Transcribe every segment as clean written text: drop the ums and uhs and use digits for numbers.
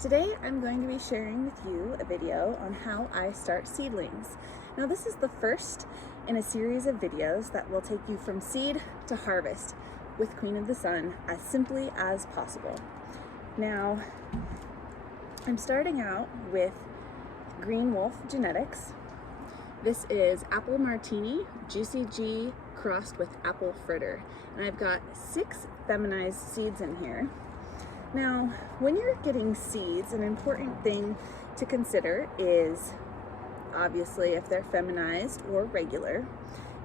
Today I'm going to be sharing with you a video on how I start seedlings. Now this is the first in a series of videos that will take you from seed to harvest with Queen of the Sun as simply as possible. Now I'm starting out with Green Wolf genetics. This is Apple Martini Juicy G crossed with Apple Fritter, and I've got 6 feminized seeds in here. Now, when you're getting seeds, an important thing to consider is obviously if they're feminized or regular.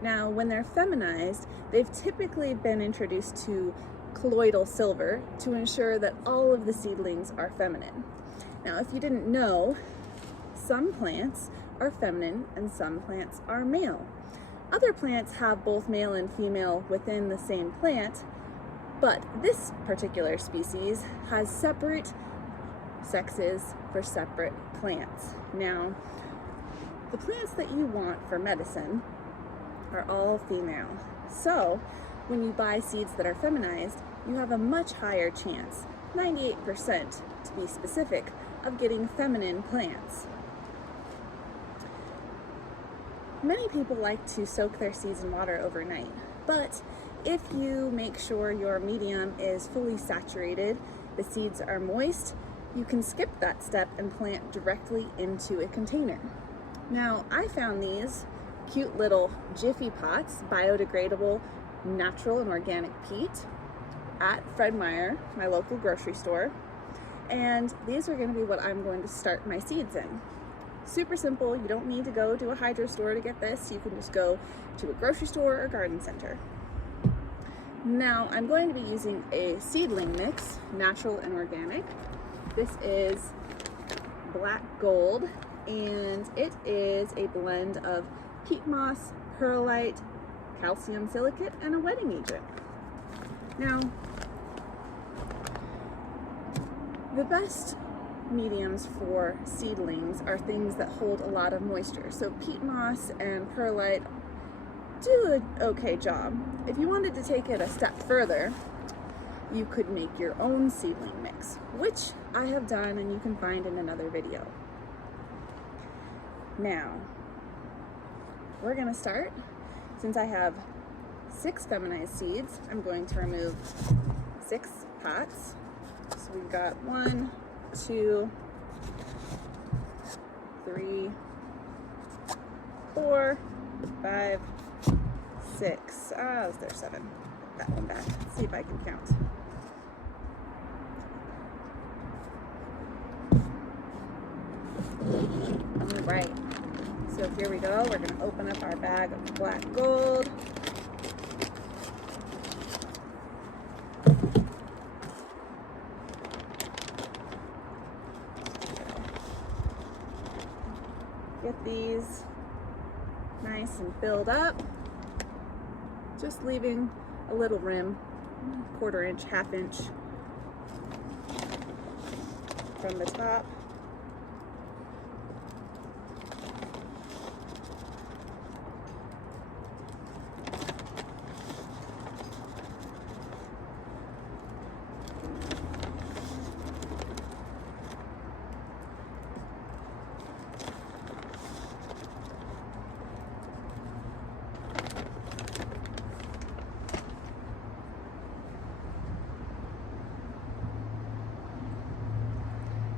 Now, when they're feminized, they've typically been introduced to colloidal silver to ensure that all of the seedlings are feminine. Now, if you didn't know, some plants are feminine and some plants are male. Other plants have both male and female within the same plant, but this particular species has separate sexes for separate plants. Now, the plants that you want for medicine are all female. So, when you buy seeds that are feminized, you have a much higher chance, 98% to be specific, of getting feminine plants. Many people like to soak their seeds in water overnight, but if you make sure your medium is fully saturated, the seeds are moist, you can skip that step and plant directly into a container. Now, I found these cute little Jiffy pots, biodegradable, natural and organic peat, at Fred Meyer, my local grocery store, and these are going to be what I'm going to start my seeds in. Super simple. You don't need to go to a hydro store to get this. You can just go to a grocery store or garden center. Now, I'm going to be using a seedling mix, natural and organic. This is Black Gold, and it is a blend of peat moss, perlite, calcium silicate, and a wetting agent. Now, the best mediums for seedlings are things that hold a lot of moisture. So peat moss and perlite do an okay job. If you wanted to take it a step further, you could make your own seedling mix, which I have done and you can find in another video. Now, we're going to start. Since I have 6 feminized seeds, I'm going to remove 6 pots. So we've got 1, 2, 3, 4, 5, 6. Is there 7? Put that one back. Let's see if I can count. All right. So here we go. We're going to open up our bag of Black Gold. Get these nice and filled up, just leaving a little rim, 1/4 inch, 1/2 inch from the top.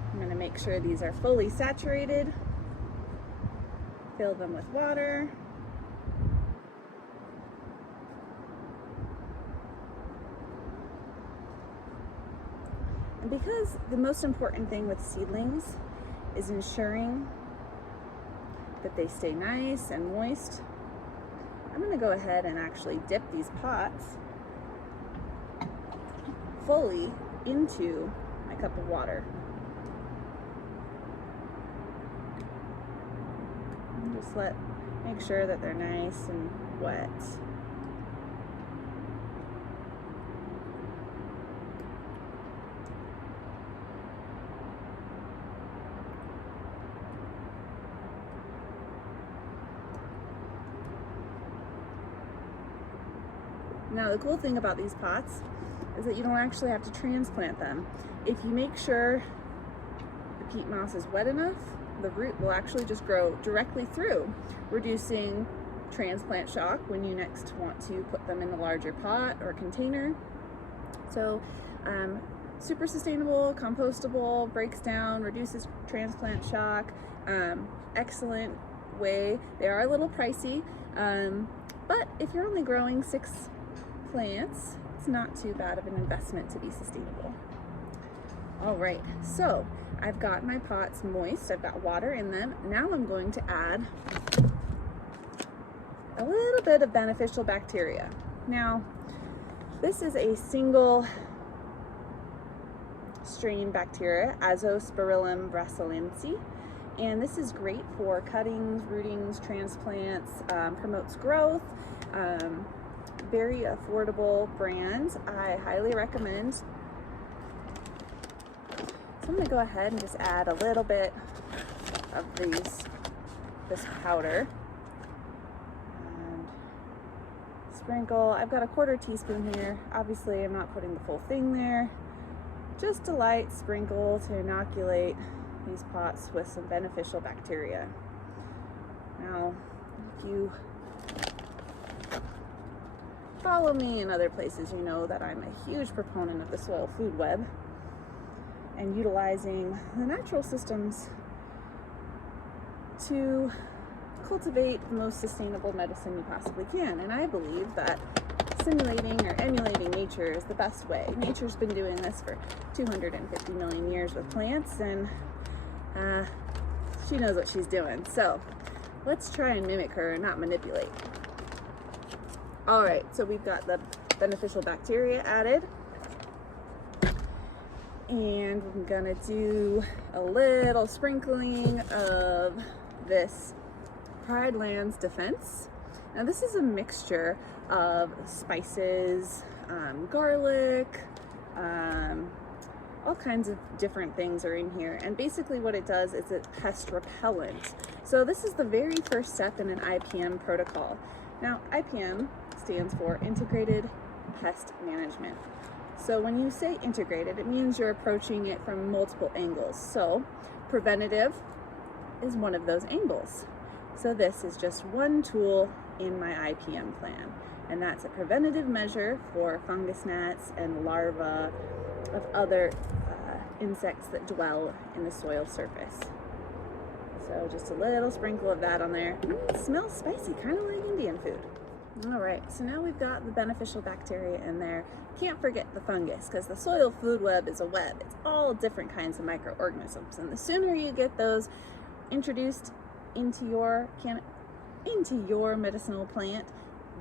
I'm going to make sure these are fully saturated. Fill them with water. And because the most important thing with seedlings is ensuring that they stay nice and moist, I'm going to go ahead and actually dip these pots fully into my cup of water. Just make sure that they're nice and wet. Now, the cool thing about these pots is that you don't actually have to transplant them. If you make sure peat moss is wet enough, the root will actually just grow directly through, reducing transplant shock when you next want to put them in a larger pot or container. So super sustainable, compostable, breaks down, reduces transplant shock. Excellent way. They are a little pricey, but if you're only growing 6 plants, it's not too bad of an investment to be sustainable. All right, so I've got my pots moist, I've got water in them. Now I'm going to add a little bit of beneficial bacteria. Now, this is a single strain bacteria, Azospirillum brasiliensis, and this is great for cuttings, rootings, transplants, promotes growth. Very affordable brand. I highly recommend. So I'm going to go ahead and just add a little bit of this powder. And sprinkle. I've got a 1/4 teaspoon here. Obviously, I'm not putting the full thing there. Just a light sprinkle to inoculate these pots with some beneficial bacteria. Now, if you follow me in other places, you know that I'm a huge proponent of the soil food web and utilizing the natural systems to cultivate the most sustainable medicine you possibly can. And I believe that simulating or emulating nature is the best way. Nature's been doing this for 250 million years with plants, and she knows what she's doing. So let's try and mimic her and not manipulate. All right, so we've got the beneficial bacteria added, and we're gonna do a little sprinkling of this Pride Lands Defense. Now this is a mixture of spices, garlic, all kinds of different things are in here. And basically what it does is it's pest repellent. So this is the very first step in an IPM protocol. Now IPM stands for Integrated Pest Management. So when you say integrated, it means you're approaching it from multiple angles. So preventative is one of those angles. So this is just one tool in my IPM plan, and that's a preventative measure for fungus gnats and larvae of other insects that dwell in the soil surface. So just a little sprinkle of that on there. It smells spicy, kind of like Indian food. All right, so now we've got the beneficial bacteria in there. Can't forget the fungus, because the soil food web is a web. It's all different kinds of microorganisms, and the sooner you get those introduced into your medicinal plant,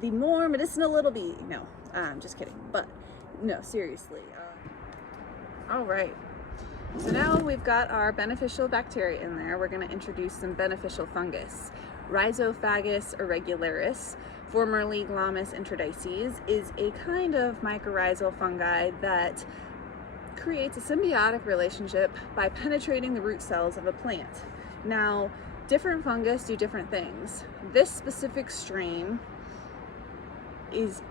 the more medicinal it'll be. No, I'm just kidding, but no, seriously. All right, so now we've got our beneficial bacteria in there. We're going to introduce some beneficial fungus. Rhizophagus irregularis, formerly Glomus introdices, is a kind of mycorrhizal fungi that creates a symbiotic relationship by penetrating the root cells of a plant. Now, different fungus do different things. This specific strain is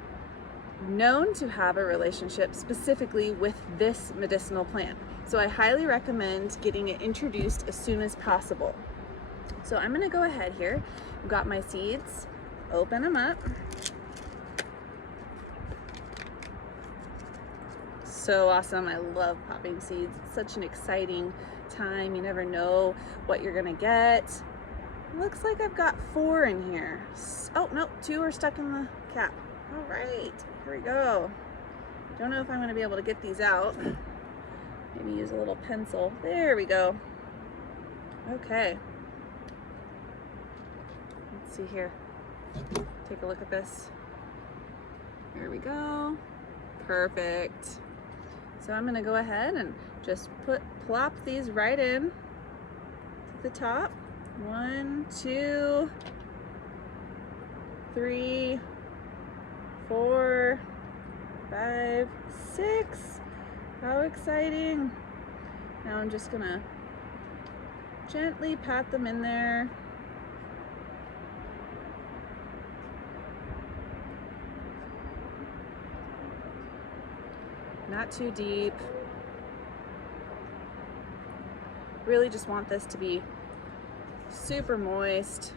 known to have a relationship specifically with this medicinal plant. So I highly recommend getting it introduced as soon as possible. So I'm gonna go ahead here. I've got my seeds, open them up. So awesome, I love popping seeds. It's such an exciting time. You never know what you're gonna get. Looks like I've got 4 in here. Oh, no, 2 are stuck in the cap. All right, here we go. Don't know if I'm gonna be able to get these out. Maybe use a little pencil. There we go. Okay. Let's see here. Take a look at this. There we go. Perfect. So I'm gonna go ahead and just plop these right in to the top. 1, 2, 3, 4, 5, 6. How exciting. Now I'm just gonna gently pat them in there. Not too deep. Really just want this to be super moist.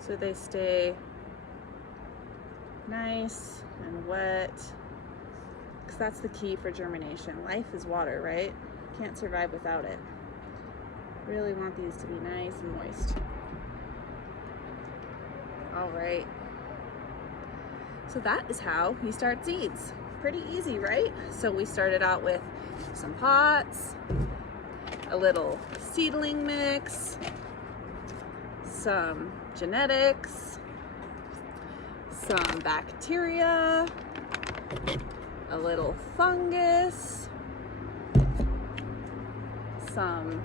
So they stay nice and wet, because that's the key for germination. Life is water, right? Can't survive without it. Really want these to be nice and moist. All right. So that is how you start seeds. Pretty easy, right? So we started out with some pots, a little seedling mix, some genetics, some bacteria, a little fungus, some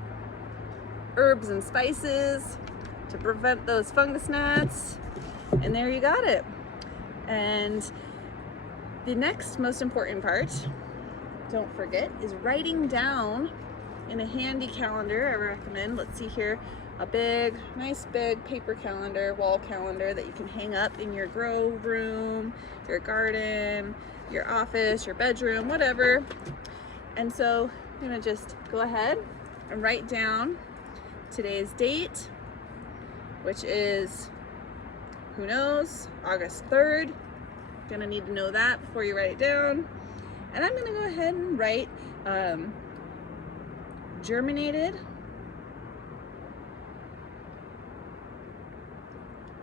herbs and spices to prevent those fungus gnats, and there you got it. And the next most important part, don't forget, is writing down in a handy calendar. I recommend, let's see here, a nice big paper calendar, wall calendar that you can hang up in your grow room, your garden, your office, your bedroom, whatever. And so I'm gonna just go ahead and write down today's date, which is, who knows, August 3rd. Gonna need to know that before you write it down. And I'm gonna go ahead and write germinated,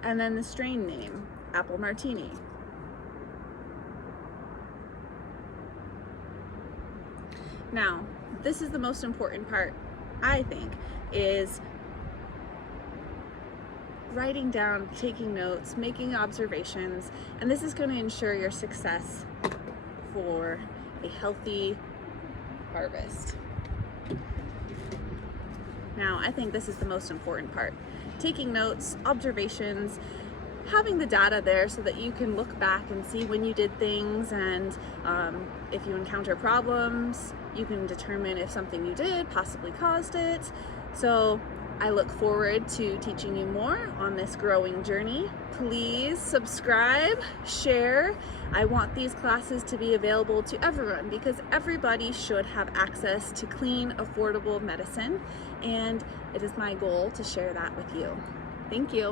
and then the strain name, Apple Martini. Now, this is the most important part, I think, is writing down, taking notes, making observations, and this is going to ensure your success for a healthy harvest. Now, I think this is the most important part. Taking notes, observations, having the data there so that you can look back and see when you did things, and if you encounter problems, you can determine if something you did possibly caused it. So I look forward to teaching you more on this growing journey. Please subscribe, share. I want these classes to be available to everyone, because everybody should have access to clean, affordable medicine, and it is my goal to share that with you. Thank you.